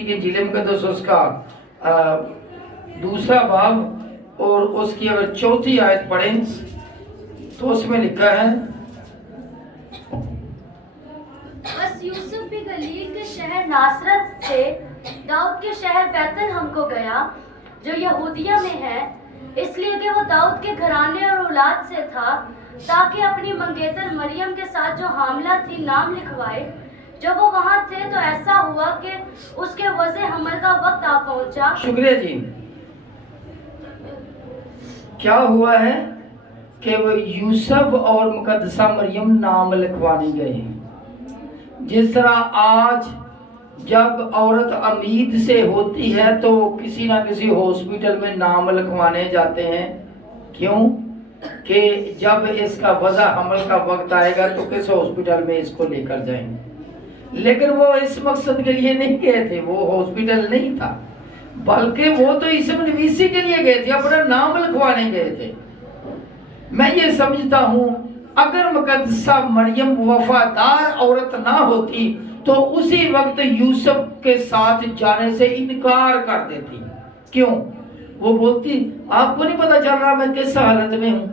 انجیل مقدس اس کا دوسرا باب اور اس کی اگر چوتھی آیت پڑھیں تو اس میں لکھا ہے بس یوسف بھی گلیل کے شہر ناصرت سے داؤد کے شہر بیت لحم کو گیا جو یہودیہ میں ہے، اس لیے کہ وہ داؤد کے گھرانے اور اولاد سے تھا، تاکہ اپنی منگیتر مریم کے ساتھ جو حاملہ تھی نام لکھوائے۔ جب وہ وہاں تھے تو ایسا ہوا کہ اس کے وضع حمل کا وقت آ پہنچا۔ شکریہ جی۔ کیا ہوا ہے کہ وہ یوسف اور مقدسہ مریم نام لکھوانے گئے ہیں۔ جس طرح آج جب عورت امید سے ہوتی ہے تو کسی نہ کسی ہاسپٹل میں نام لکھوانے جاتے ہیں، کیوں کہ جب اس کا وضع حمل کا وقت آئے گا تو کس ہاسپٹل میں اس کو لے کر جائیں گے۔ لیکن وہ اس مقصد کے لیے نہیں گئے تھے، وہ ہاسپٹل نہیں تھا، بلکہ وہ تو اسم نویسی کے لیے گئے تھے، اپنا نام لکھوانے گئے تھے۔ میں یہ سمجھتا ہوں اگر مقدسہ مریم وفادار عورت نہ ہوتی تو اسی وقت یوسف کے ساتھ جانے سے انکار کر دیتی۔ کیوں؟ وہ بولتی آپ کو نہیں پتا چل رہا میں کس حالت میں ہوں،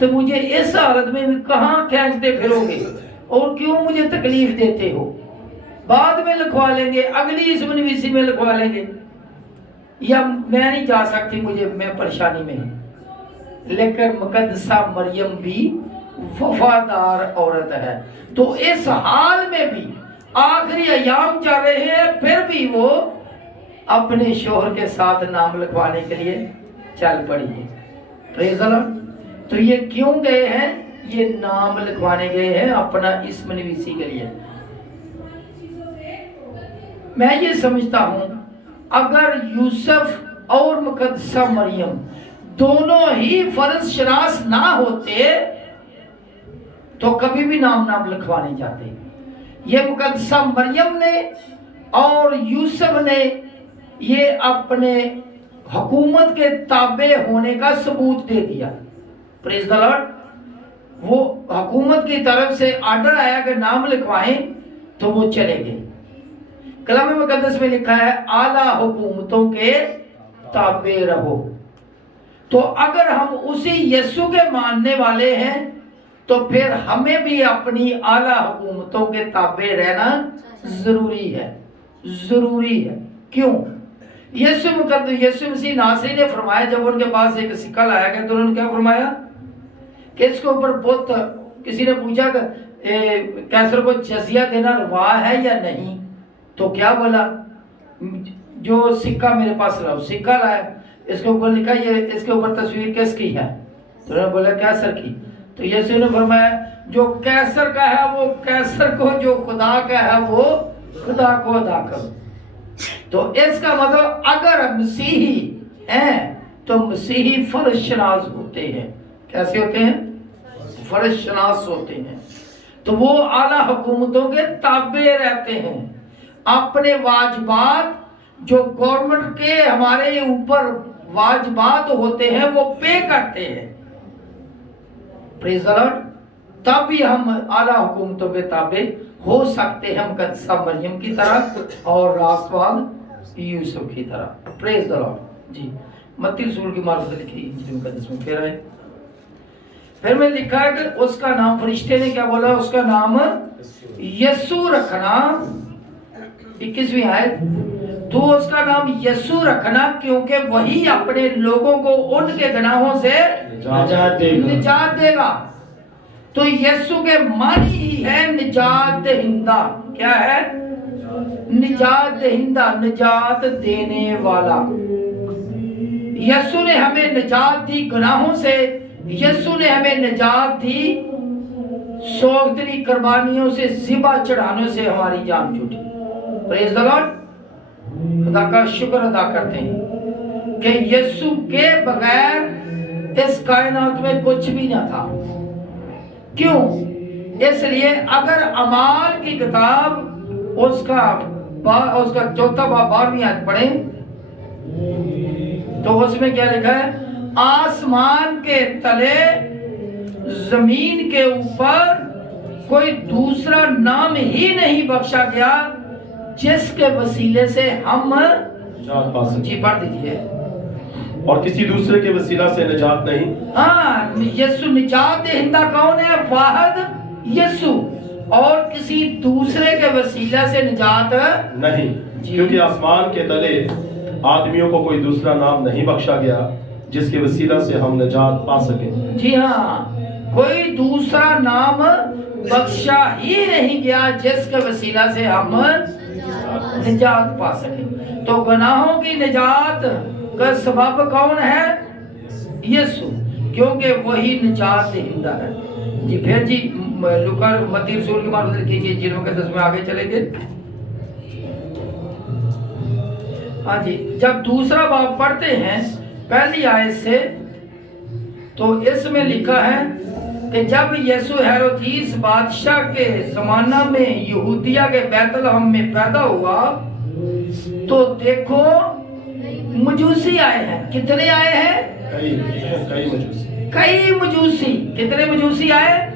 تو مجھے اس حالت میں کہاں کھینچتے پھرو گے اور کیوں مجھے تکلیف دیتے ہو؟ بعد میں لکھوا لیں گے، اگلی اسم نویسی میں لکھوا لیں گے، یا میں نہیں جا سکتی، میں پریشانی میں ہوں۔ لیکن مقدسہ مریم بھی وفادار عورت ہے، تو اس حال میں بھی آخری ایام چل رہے ہیں، پھر بھی وہ اپنے شوہر کے ساتھ نام لکھوانے کے لیے چل پڑی ہے۔ پریز دی لارڈ۔ تو یہ کیوں گئے ہیں؟ یہ نام لکھوانے گئے ہیں اپنا اسم نویسی کے لیے۔ میں یہ سمجھتا ہوں اگر یوسف اور مقدسہ مریم دونوں ہی فرض شناس نہ ہوتے تو کبھی بھی نام لکھوا نہیں جاتے۔ یہ مقدسہ مریم نے اور یوسف نے یہ اپنے حکومت کے تابع ہونے کا ثبوت دے دیا۔ پریز دی لارڈ۔ وہ حکومت کی طرف سے آرڈر آیا کہ نام لکھوائیں تو وہ چلے گئے۔ کلام مقدس میں لکھا ہے اعلیٰ حکومتوں کے تابع رہو۔ تو اگر ہم اسی یسوع کے ماننے والے ہیں تو پھر ہمیں بھی اپنی اعلیٰ حکومتوں کے تابع رہنا ضروری ہے، ضروری ہے۔ کیوں؟ یسوع مسیح ناصری نے فرمایا، جب ان کے پاس ایک سکہ لایا گیا تو انہوں نے کیا فرمایا کہ اس کے اوپر بت، کسی نے پوچھا کہ کیسر کو جزیہ دینا روا ہے یا نہیں، تو کیا بولا؟ جو سکہ میرے پاس لاؤ۔ سکہ لایا، اس کے اوپر لکھا یہ اس کے اوپر تصویر کس کی ہے؟ تو انہوں نے بولا کیسر کی۔ تو یسوع نے فرمایا جو کیسر کا ہے وہ کیسر کو، جو خدا کا ہے وہ خدا کو ادا کرو۔ تو اس کا مطلب اگر مسیحی ہیں تو مسیحی فرض شناس ہوتے ہیں۔ کیسے ہوتے ہیں؟ فرض شناس ہوتے ہیں۔ تو وہ اعلیٰ حکومتوں کے تابع رہتے ہیں، اپنے واجبات جو گورنمنٹ کے ہمارے اوپر واجبات ہوتے ہیں وہ پے کرتے ہیں۔ پریز دی لارڈ۔ تب بھی ہم اعلیٰ حکومتوں کے تابع ہو سکتے ہیں، مقدسہ مریم کی طرح اور راستواد یوسف کی طرح۔ پریز دی لارڈ۔ جی متی رسول کی معرفت لکھی انجیل مقدس میں پھر آئے، پھر میں لکھا ہے کہ اس کا نام، فرشتے نے کیا بولا؟ اس کا نام یسوع رکھنا۔ 21ویں آیت، تو اس کا نام یسوع رکھنا کیونکہ وہی اپنے لوگوں کو ان کے گناہوں سے نجات دے گا۔ تو یسوع کے معنی ہی ہے نجات دہندہ۔ کیا ہے؟ نجات دہندہ، نجات دینے والا۔ یسوع نے ہمیں نجات دی گناہوں سے، یسوع نے ہمیں نجات دی سوگتری قربانیوں سے، ذبح چڑھانے سے ہماری جان چھوٹی۔ پریز دی لارڈ۔ خدا کا شکر ادا کرتے ہیں کہ یسوع کے بغیر اس کائنات میں کچھ بھی نہ تھا۔ کیوں؟ اس لیے اگر اعمال کی کتاب اس کا چوتھا باب 12ویں آیت پڑھیں تو اس میں کیا لکھا ہے؟ آسمان کے تلے زمین کے اوپر کوئی دوسرا نام ہی نہیں بخشا گیا جس کے وسیلے سے ہم نجات پا سکیں، جی پڑھ دیجئے، اور کسی دوسرے کے وسیلہ سے نجات نہیں۔ ہاں یسو نجات دہندہ کون ہے؟ واحد یسو، اور کسی دوسرے کے وسیلہ سے نجات نہیں، جی۔ کیونکہ آسمان کے تلے آدمیوں کو کوئی دوسرا نام نہیں بخشا گیا جس کے وسیلہ سے ہم نجات پا سکیں۔ جی ہاں، کوئی دوسرا نام بخشا ہی نہیں گیا جس کے وسیلہ سے ہم نجات پا سکیں۔ تو گناہوں کی نجات کا سبب کون ہے؟ یسوع، کیونکہ وہی نجات دہندہ ہے۔ جی پھر جی لوکا متی رسول کی بات کیجیے، جن مقدس میں آگے چلیں گے۔ ہاں جی، جب دوسرا باب پڑھتے ہیں پہلی آیت سے، تو اس میں لکھا ہے کہ جب یسوع ہیرودیس بادشاہ کے زمانہ میں یہودیہ کے بیت لحم میں پیدا ہوا تو دیکھو مجوسی آئے ہیں۔ کتنے آئے ہیں؟ کئی مجوسی۔ کئی مجوسی۔ کتنے مجوسی آئے؟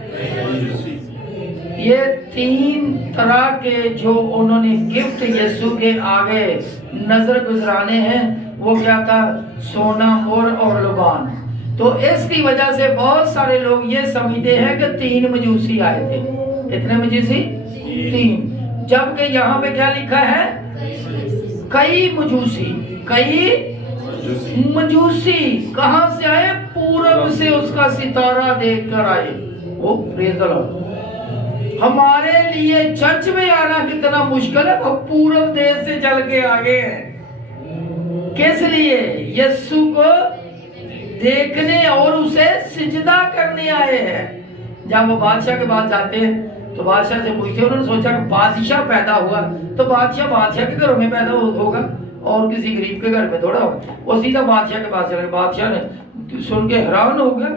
یہ 3 طرح کے جو انہوں نے گفٹ یسوع کے آگے نظر گزرانے ہیں، وہ کیا تھا؟ سونا، مور اور لبان۔ تو اس کی وجہ سے بہت سارے لوگ یہ سمجھتے ہیں کہ 3 مجوسی آئے تھے۔ کتنے مجوسی؟ 3۔ جبکہ یہاں پہ کیا لکھا ہے؟ کئی مجوسی۔ کئی مجوسی کہاں سے آئے؟ پورب سے اس کا ستارہ دیکھ کر آئے۔ وہ پریز اللہ۔ ہمارے لیے چرچ میں آنا کتنا مشکل ہے، وہ پورب دیش سے چل کے آگے ہیں۔ کس لیے؟ یسوع کو دیکھنے اور اسے سجدہ کرنے آئے ہیں۔ جب وہ بادشاہ کے پاس جاتے ہیں تو بادشاہ سے پوچھتے، انہوں نے سوچا کہ بادشاہ پیدا ہوا تو بادشاہ کے گھروں میں پیدا ہوگا اور کسی غریب کے گھر میں تھوڑا ہوگا۔ وہ سیدھا بادشاہ کے پاس چلے۔ بادشاہ نے سن کے حیران ہو گیا،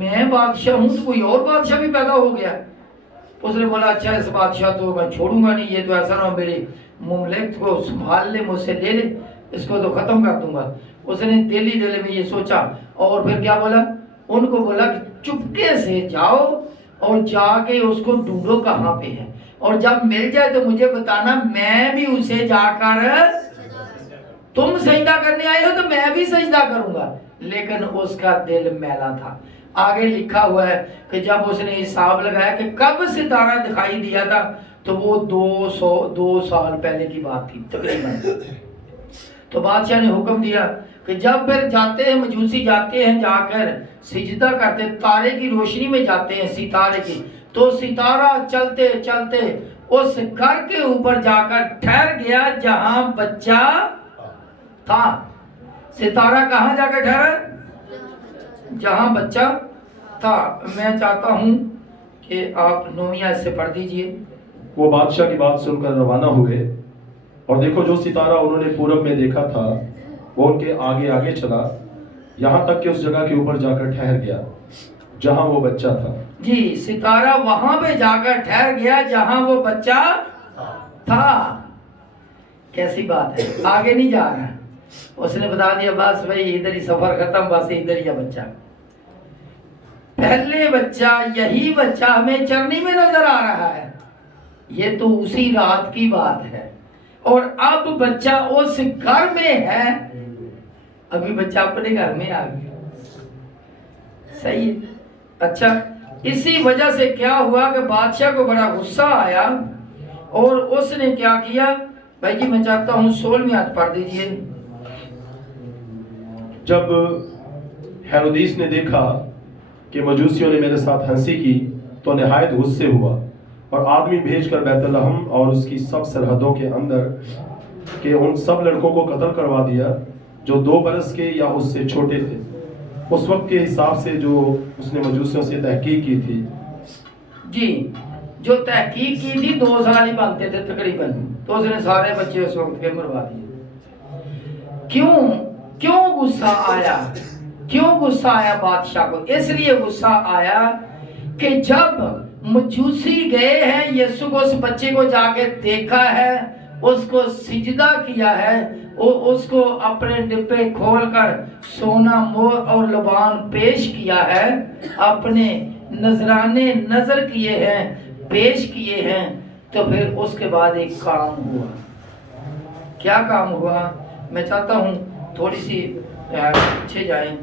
میں بادشاہ ہوں تو کوئی اور بادشاہ بھی پیدا ہو گیا۔ اس نے بولا اچھا اس بادشاہ تو میں چھوڑوں گا نہیں، یہ تو ایسا نہ میری مملکت کو سنبھال لے، مجھ سے لے لے، اس کو تو ختم کر دوں گا۔ اس نے دل میں یہ سوچا اور پھر کیا بولا؟ ان کو بولا کہ چپکے سے جاؤ اور جا کے اس کو ڈھونڈو کہاں پہ ہے، اور جب مل جائے تو مجھے بتانا، میں بھی اسے جا کر، تم سجدہ کرنے آئے ہو تو میں بھی سجدہ کروں گا۔ لیکن اس کا دل میلا تھا۔ آگے لکھا ہوا ہے کہ جب اس نے حساب لگایا کہ کب ستارہ دکھائی دیا تھا تو وہ 2 سال پہلے کی بات تھی تقریباً۔ تو بادشاہ نے حکم دیا کہ جب پھر جاتے ہیں مجوسی جاتے ہیں، جا کر سجدہ کرتے، تارے کی روشنی میں جاتے ہیں، ستارے کی، تو ستارہ چلتے چلتے اس گھر کے اوپر جا کر ٹھہر گیا جہاں بچہ تھا۔ ستارہ کہاں جا کر ٹھہرا؟ جہاں بچہ تھا۔ میں چاہتا ہوں کہ آپ 9ویں آیت سے پڑھ دیجئے۔ وہ بادشاہ کی بات سن کر روانہ ہوئے، اور دیکھو جو ستارہ انہوں نے پورب میں دیکھا تھا وہ ان کے آگے آگے چلا، یہاں تک کہ اس جگہ کے اوپر جا کر ٹھہر گیا جہاں وہ بچہ تھا۔ جی، ستارہ وہاں پہ جا کر ٹھہر گیا جہاں وہ بچہ تھا۔ کیسی بات ہے، آگے نہیں جا رہا، اس نے بتا دیا بس بھائی ادھر ہی سفر ختم، بس ادھر ہی بچہ۔ پہلے بچہ، یہی بچہ ہمیں چرنی میں نظر آ رہا ہے، یہ تو اسی رات کی بات ہے، اور اب بچہ اس گھر میں ہے، ابھی بچہ اپنے گھر میں آ گیا۔ صحیح ہے؟ اچھا، اسی وجہ سے کیا ہوا کہ بادشاہ کو بڑا غصہ آیا اور اس نے کیا کیا؟ بھائی جی میں چاہتا ہوں 16ویں آیت پڑھ دیجئے۔ جب ہیرودیس نے دیکھا کہ مجوسیوں نے میرے ساتھ ہنسی کی تو نہایت غصے ہوا، اور آدمی بھیج کر بیت لحم اور اس کی سب سرحدوں کے اندر کے ان سب لڑکوں کو قتل کروا دیا جو 2 برس کے یا اس سے چھوٹے تھے، اس وقت کے حساب سے جو اس نے مجوسیوں سے تحقیق کی تھی۔ جی، جو تحقیق کی تھی 2 سال ہی بنتے تھے تقریباً، تو اس نے سارے بچے اس وقت کے مروا دیے۔ کیوں غصہ آیا؟ کیوں غصہ آیا بادشاہ کو؟ اس لیے غصہ آیا کہ جب مجوسی گئے ہیں، یسوع کو، اس بچے کو جا کے دیکھا ہے، اس کو سجدہ کیا ہے، اس کو اپنے ڈبے کھول کر سونا، مور اور لبان پیش کیا ہے، اپنے نذرانے نظر کیے ہیں، پیش کیے ہیں، تو پھر اس کے بعد ایک کام ہوا۔ کیا کام ہوا؟ میں چاہتا ہوں تھوڑی سی پیچھے جائیں،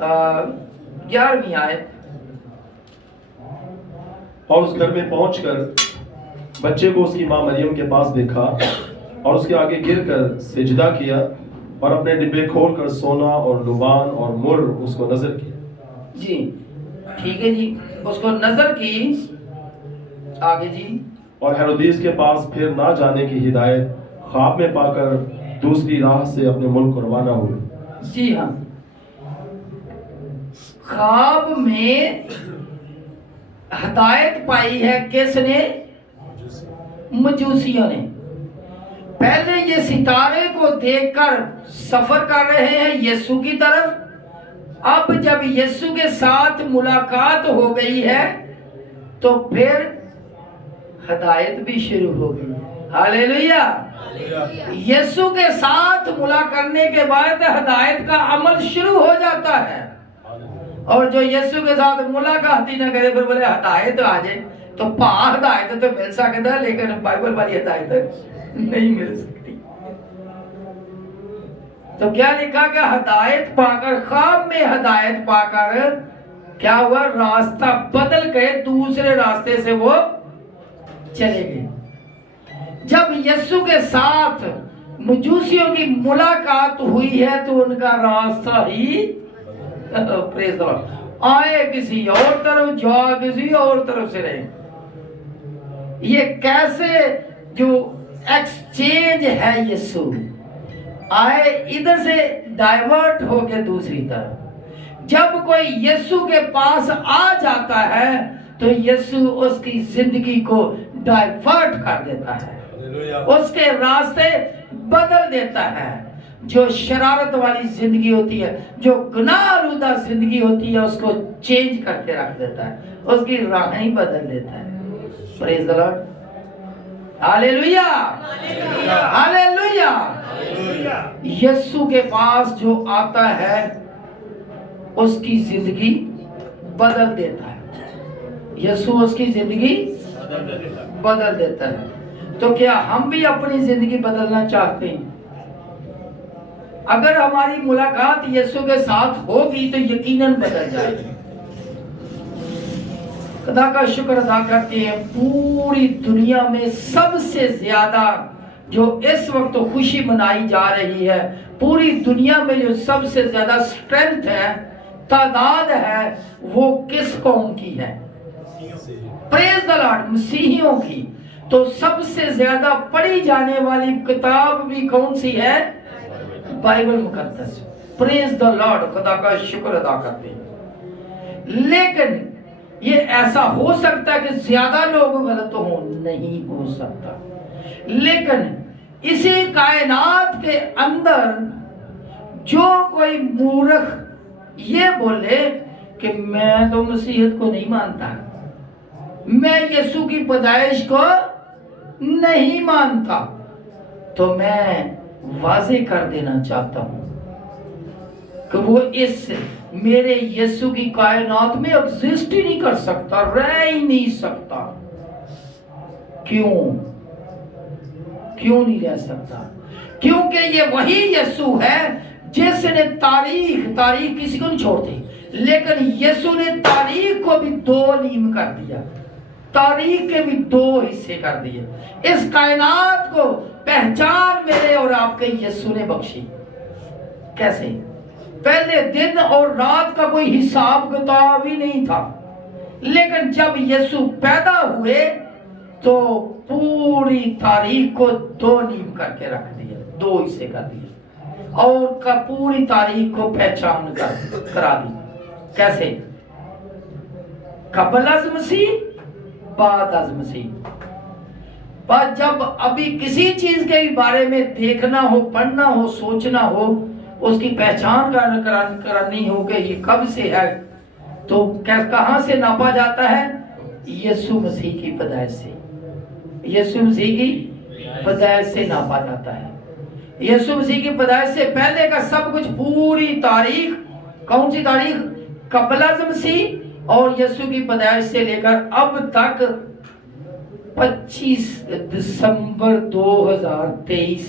11ویں آیت۔ اور اس گھر میں پہنچ کر بچے کو اس کی ماں مریم کے پاس دیکھا اور اس کے آگے گر کر سجدہ کیا اور اپنے ڈبے کھول کر سونا اور لبان اور مر اس کو نظر کیا۔ جی ٹھیک ہے جی، اس کو نظر کی، آگے جی۔ اور ہیرودیس کے پاس پھر نہ جانے کی ہدایت خواب میں پا کر دوسری راہ سے اپنے ملک کو روانہ ہوئے۔ جی ہاں، خواب میں ہدایت پائی ہے کس نے؟ مجوسیوں نے۔ پہلے یہ ستارے کو دیکھ کر سفر کر رہے ہیں یسوع کی طرف، اب جب یسوع کے ساتھ ملاقات ہو گئی ہے تو پھر ہدایت بھی شروع ہو گئی۔ ہاللیلویہ! یسوع کے ساتھ ملاقات کرنے کے بعد ہدایت کا عمل شروع ہو جاتا ہے، اور جو یسوع کے ساتھ ملاقات ہی نہ کرے پھر بولے ہدایت آ جائے تو ہدایت تو مل سکتا ہے لیکن بائبل والی ہدایت نہیں مل سکتی۔ تو کیا لکھا کہ ہدایت پا کر، خواب میں ہدایت پا کر کیا ہوا؟ راستہ بدل گئے، دوسرے راستے سے وہ چلے گئے۔ جب یسوع کے ساتھ مجوسیوں کی ملاقات ہوئی ہے تو ان کا راستہ ہی پریز دی لارڈ، آئے کسی اور طرف، جا کسی اور طرف سے رہے۔ یہ کیسے جو ایکسچینج ہے، یسوع آئے ادھر سے ڈائیورٹ ہو کے دوسری طرف۔ جب کوئی یسوع کے پاس آ جاتا ہے تو یسوع اس کی زندگی کو ڈائیورٹ کر دیتا ہے، اس کے راستے بدل دیتا ہے۔ جو شرارت والی زندگی ہوتی ہے، جو گناہ آلودہ زندگی ہوتی ہے، اس کو چینج کر کے رکھ دیتا ہے، اس کی راہیں بدل دیتا ہے۔ پریز دی لارڈ، ہاللیلویہ، ہاللیلویہ۔ یسوع کے پاس جو آتا ہے اس کی زندگی بدل دیتا ہے، یسوع اس کی زندگی بدل دیتا ہے۔ تو کیا ہم بھی اپنی زندگی بدلنا چاہتے ہیں؟ اگر ہماری ملاقات یسوع کے ساتھ ہوگی تو یقیناً بدل جائے گی۔ خدا کا شکر ادا کرتے ہیں، پوری دنیا میں سب سے زیادہ جو اس وقت خوشی منائی جا رہی ہے، پوری دنیا میں جو سب سے زیادہ اسٹرینتھ ہے، تعداد ہے، وہ کس قوم کی ہے؟ پریز دی لارڈ، مسیحیوں کی۔ تو سب سے زیادہ پڑھی جانے والی کتاب بھی کون سی ہے؟ بائبل مقدس۔ پریز دی لارڈ، خدا کا شکر ادا کرتے ہیں۔ لیکن یہ ایسا ہو سکتا ہے کہ زیادہ لوگ غلط ہوں؟ نہیں ہو سکتا۔ لیکن اسی کائنات کے اندر جو کوئی مورخ یہ بولے کہ میں تو مسیحیت کو نہیں مانتا، میں یسوع کی پیدائش کو نہیں مانتا، تو میں واضح کر دینا چاہتا ہوں کہ وہ اس میرے یسوع کی کائنات میں ایگزسٹ ہی نہیں کر سکتا، رہ ہی نہیں سکتا۔ کیوں نہیں رہ سکتا؟ کیونکہ یہ وہی یسوع ہے جس نے تاریخ کسی کو نہیں چھوڑتی، لیکن یسوع نے تاریخ کو بھی دو نیم کر دیا، تاریخ کے بھی دو حصے کر دیے۔ اس کائنات کو پہچان میرے اور آپ کے یسوع نے بخشی۔ کیسے؟ پہلے دن اور رات کا کوئی حساب کتاب ہی نہیں تھا، لیکن جب یسوع پیدا ہوئے تو پوری تاریخ کو دو نیم کر کے رکھ دیا، دو حصے کر دیے، اور کا پوری تاریخ کو پہچان کرا دی۔ کیسے؟ قبل از مسیح، بعد از مسیح۔ پر جب ابھی کسی چیز کے بارے میں دیکھنا ہو، پڑھنا ہو، سوچنا ہو، اس کی پہچان کرانی ہو کہ یہ کب سے ہے، تو کہاں سے ناپا جاتا ہے؟ یسوع مسیح کی پیدائش سے، یسوع مسیح کی پیدائش سے ناپا جاتا ہے۔ یسوع مسیح کی پیدائش سے پہلے کا سب کچھ، پوری تاریخ، کون سی تاریخ؟ قبل از مسیح، اور یسوع کی پیدائش سے لے کر اب تک 25 دسمبر 2023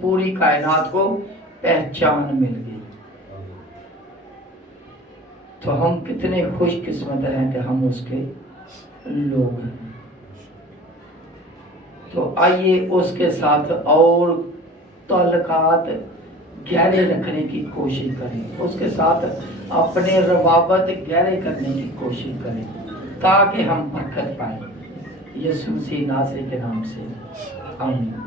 پوری کائنات کو پہچان مل گئی. تو ہم کتنے خوش قسمت ہیں کہ ہم اس کے لوگ ہیں. تو آئیے اس کے ساتھ اور تعلقات گہرے رکھنے کی کوشش کریں، اس کے ساتھ اپنے روابط گہرے کرنے کی کوشش کریں تاکہ ہم برکت پائیں. یسوع مسیح ناصری کے نام سے آمین.